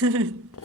呵呵。